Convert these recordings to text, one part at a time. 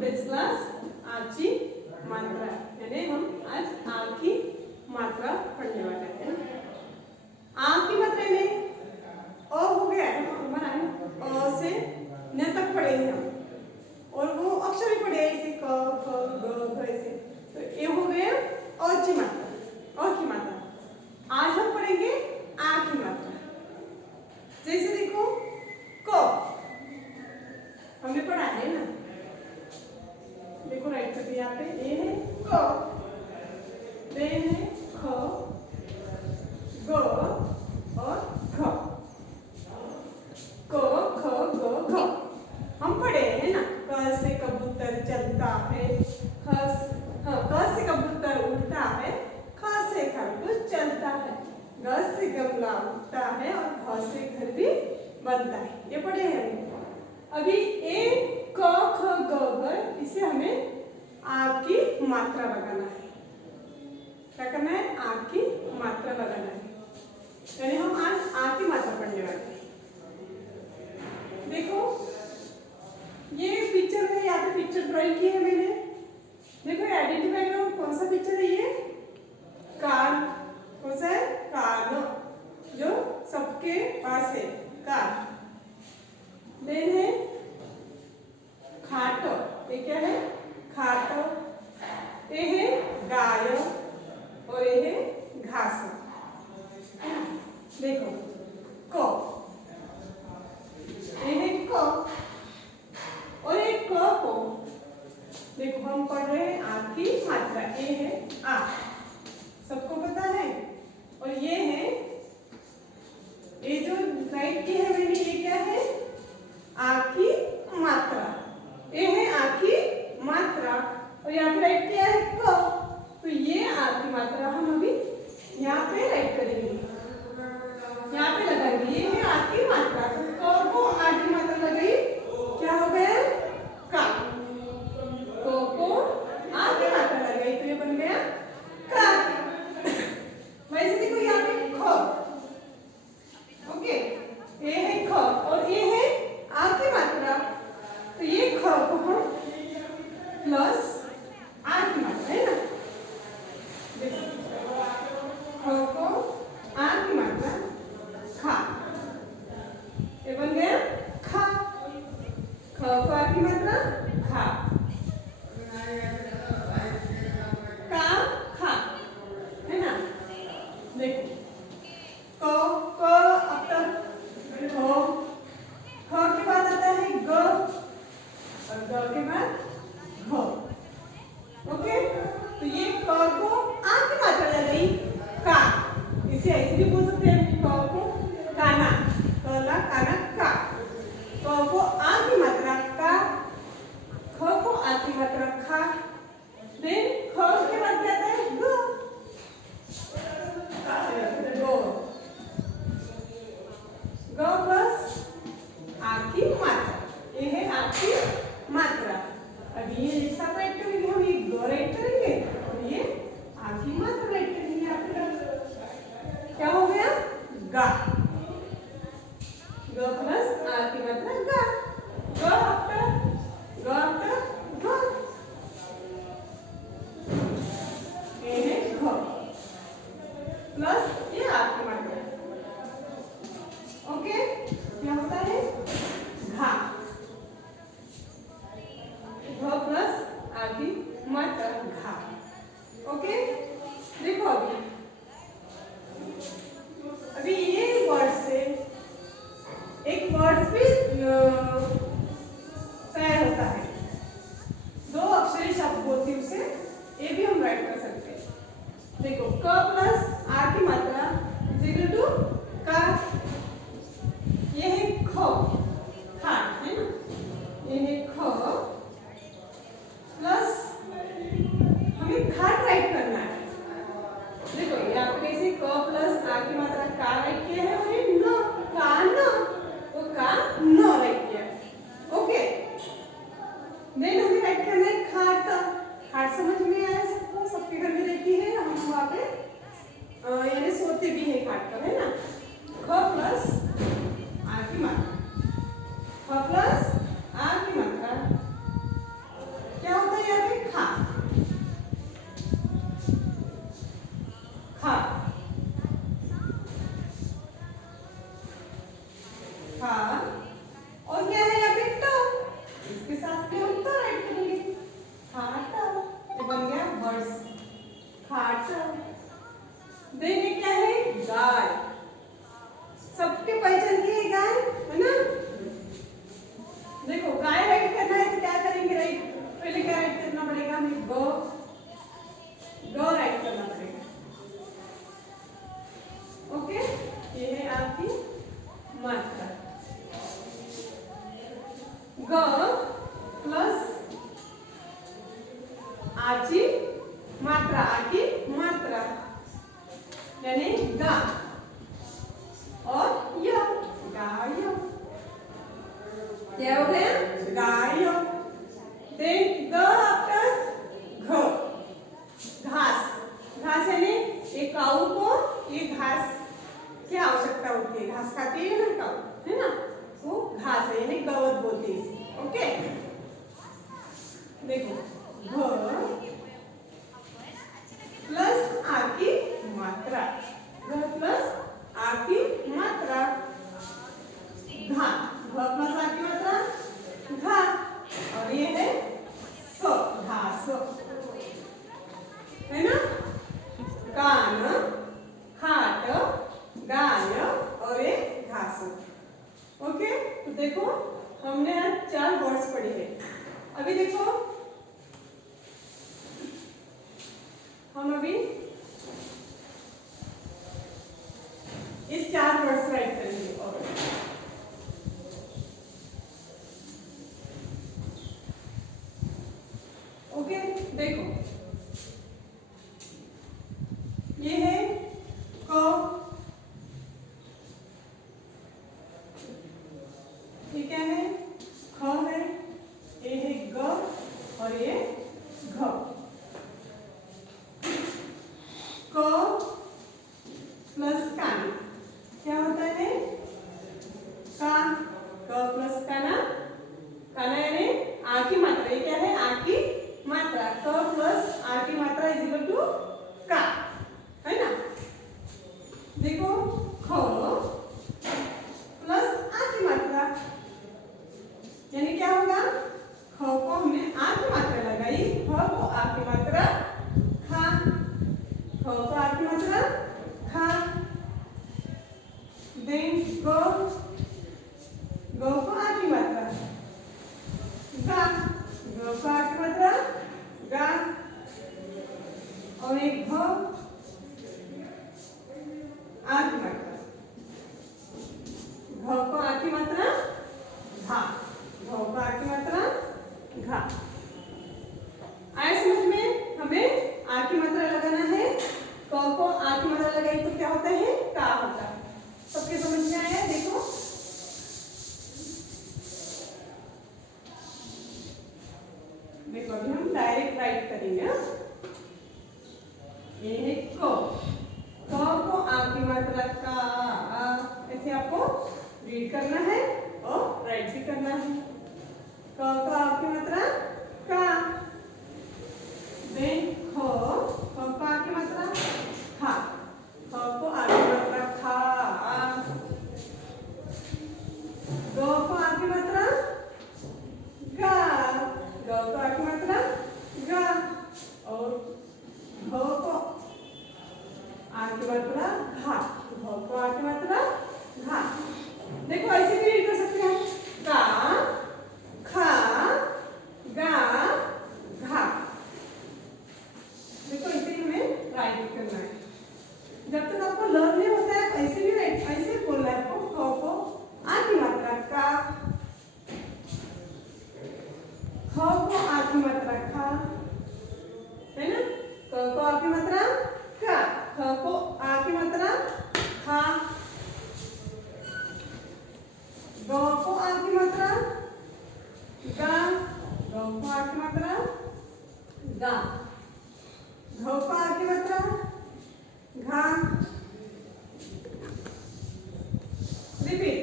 Base class आची मात्रा, यानी हम आज आ की मात्रा पढ़ने वाले हैं। आ की मात्रा में अ हो गया हमारा, अ से न तक पढ़ेंगे हम, और वो अक्षर भी पढ़े ऐसे क ख ग घ ऐसे, तो ये हो गया अ की मात्रा, अ की मात्रा। आज हम पढ़ेंगे आ की मात्रा। जैसे देखो क हमने पढ़ा है ना, देखो राइट करते यहाँ पे, ए है क, देन है ख, ग और घ, क ख ग घ हम पढ़े हैं ना। क से कबूतर चलता है, क से कबूतर उड़ता है, ख से खरगोश चलता है, ग से गमला उठता है और घ से घर भी बनता है, ये पढ़े हैं हमने। अभी ए क ख ग घ, इसे हमें आ की मात्रा लगाना है। क्या करना है? आ की मात्रा लगाना है, यानी हम आज आ की मात्रा पढ़ने वाले हैं। देखो ये पिक्चर है, यहाँ पे पिक्चर ड्राइंग की है मैंने। देखो आइडेंटिफाई करो कौन सा पिक्चर है ये? कार। कौन सा है? कार, जो सबके पास है, कार। देन है खाट, ये क्या है? खाट। ये है गाय और ये है घास। देखो क, ये है क, और एक क को देखो हम पढ़ रहे हैं आ की मात्रा। ये है आ, सबको पता है। और ये है, ये जो राइट की है मैंने, ये क्या है? आ की मात्रा। ये है आ की मात्रा, और यहाँ पे राइट किया है क, तो ये आ की मात्रा हम अभी यहाँ पे राइट करेंगे, यहाँ पे लगाएंगे। ये है आ की मात्रा, तो क को आ की मात्रा लगाई, क्या हो गया? का। क को आ की मात्रा लगाई तो ये बन गया का। वैसे देखो यहाँ पे ख, ओके, ये है ख और ये है आ की मात्रा, तो ये ख को हम प्लस आ की मात्रा है ना। देखो ख को आ की मात्रा खा, ये बन गया खा। ख को आ की मात्रा खा, का खा, है ना। देखो क अब तक ख के बाद आता है ग, और ग के बाद घ। ओके, तो ये क को आ की मात्रा लगाई का, इसे ऐसे भी बोल सकते हैं, क को काना, कला काना का। क को आ की मात्रा का, ख को आ की मात्रा खा, देन ख के बाद क्या आता है? ग, ग प्लस आ की मात्रा, ये है आ की मात्रा। अभी ये एक साथ राइट करेंगे हम, ये ग राइट करेंगे और ये आ की मात्रा राइट करेंगे। आपका क्या हो गया? गा। ग प्लस आ की मात्रा गा, ग आफ्टर घ, ये है घ प्लस ये आ की मात्रा। ओके, क्या होता है? घा, घ प्लस आ की मात्रा घा। ओके, देखो अभी ये वर्ड से एक वर्ड भी तैयार होता है, दो अक्षरी शब्द होती है उसे, ये भी हम राइट कर सकते हैं। देखो क प्लस आ की मात्रा इज इक्वल टू का, ये है ख, खाट है ना, ये है ख प्लस हमें खाट राइट करना है। देखो यहाँ पे कैसे क प्लस आ की मात्रा का राइट किया है, और ये न, का न, तो का न राइट किया है। ओके, देन हमें राइट करना है खाट। खाट समझ में आया सबको? सबके घर में रहती है, हम वहाँ पे यानी सोते भी है खाट पर, है ना। ख प्लस आ की मात्रा, ख प्लस आ की मात्रा ग प्लस आची मात्रा, आकी मात्रा यानी गा और य, गाय। क्या हो गया? गाय। देन ग आफ्टर घ, घास। घास यानी एक काऊ को ये घास की आवश्यकता होती है, घास खाती है ना काऊ, है ना, वो घास है यानी गवत बोलते हैं इसे। ओके, देखो घ प्लस आ की मात्रा, घ प्लस आ की मात्रा, घा, घ प्लस आ की मात्रा घा, और ये है स, घास, है ना। कान, खाट, गाय और ये घास। ओके, तो देखो हमने आज 4 वर्ड्स पढ़े हैं। अभी देखो हम अभी इस 4 वर्ड्स राइट करेंगे। और ओके, देखो ये है क, ये क्या है? ख है, ये है ग और ये घ। क प्लस कान क्या होता है? का, क प्लस काना, काना यानी आ की मात्रा, ये क्या है? आ की मात्रा, क प्लस आ की मात्रा इज इक्वल टू का, है ना। देखो ख प्लस आ की मात्रा यानी क्या होगा? ख को हमने आ की मात्रा लगाई, ख को आ की मात्रा खा, ख को आ की मात्रा खा। देन ग, ग को आ की मात्रा गा, ग को आ की मात्रा गा, और एक घ आ की मात्रा, घ को आ की मात्रा घा, घ को आ की मात्रा घा। आया समझ में? हमें आ की मात्रा लगाना है, क को आ की मात्रा लगाई तो क्या होता है? का होता है। सबके समझ में आया? देखो देखो अभी हम डायरेक्ट राइट करेंगे। ये है क, क को आ की मात्रा का, ऐसे आपको रीड करना है और राइट भी करना है। क को आ की मात्रा का, देन ख, ख को आ की मात्रा खा, ख को आ की मात्रा खा, ग को आ की मात्रा गा, ग को आ की मात्रा गा, और घ को आ की मात्रा घा, घ को आ की मात्रा घा। देखो ऐसे भी रीड कर सकते हैं, का, खा, गा, घा। देखो इसे हमें राइट करना है। जब तक आपको लर्न नहीं होता है ऐसे भी राइट, ऐसे बोलना है आपको। क को आ की मात्रा का, ख को आ की मात्रा खा, है ना। क को आ की मात्रा का, ख को आ की मात्रा खा, ग को आ की मात्रा गा, ग को आ की मात्रा गा, घ को आ की मात्रा घा। रिपीट,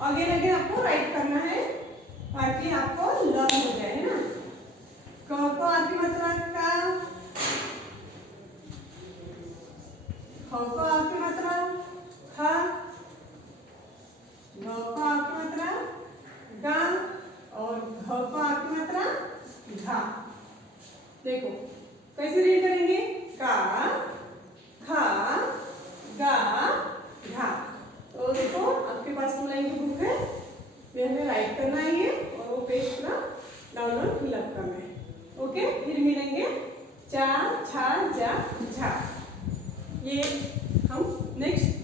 अगेन अगेन आपको राइट करना है ताकि आपको लर्न हो जाए, है ना। क को आ की मात्रा का, ख को आ की मात्रा खा, ग को आ की मात्रा गा, और घ को आ की मात्रा घा। देखो कैसे रीड करेंगे? का, खा, गा, घा। तो देखो आपके पास 2 लाइन की बुक है, ये हमें राइट करना है ये, और वो पेज पूरा डाउनलोड फिलअप करना है। ओके, फिर मिलेंगे। चा, छा, जा, झा। ये हम नेक्स्ट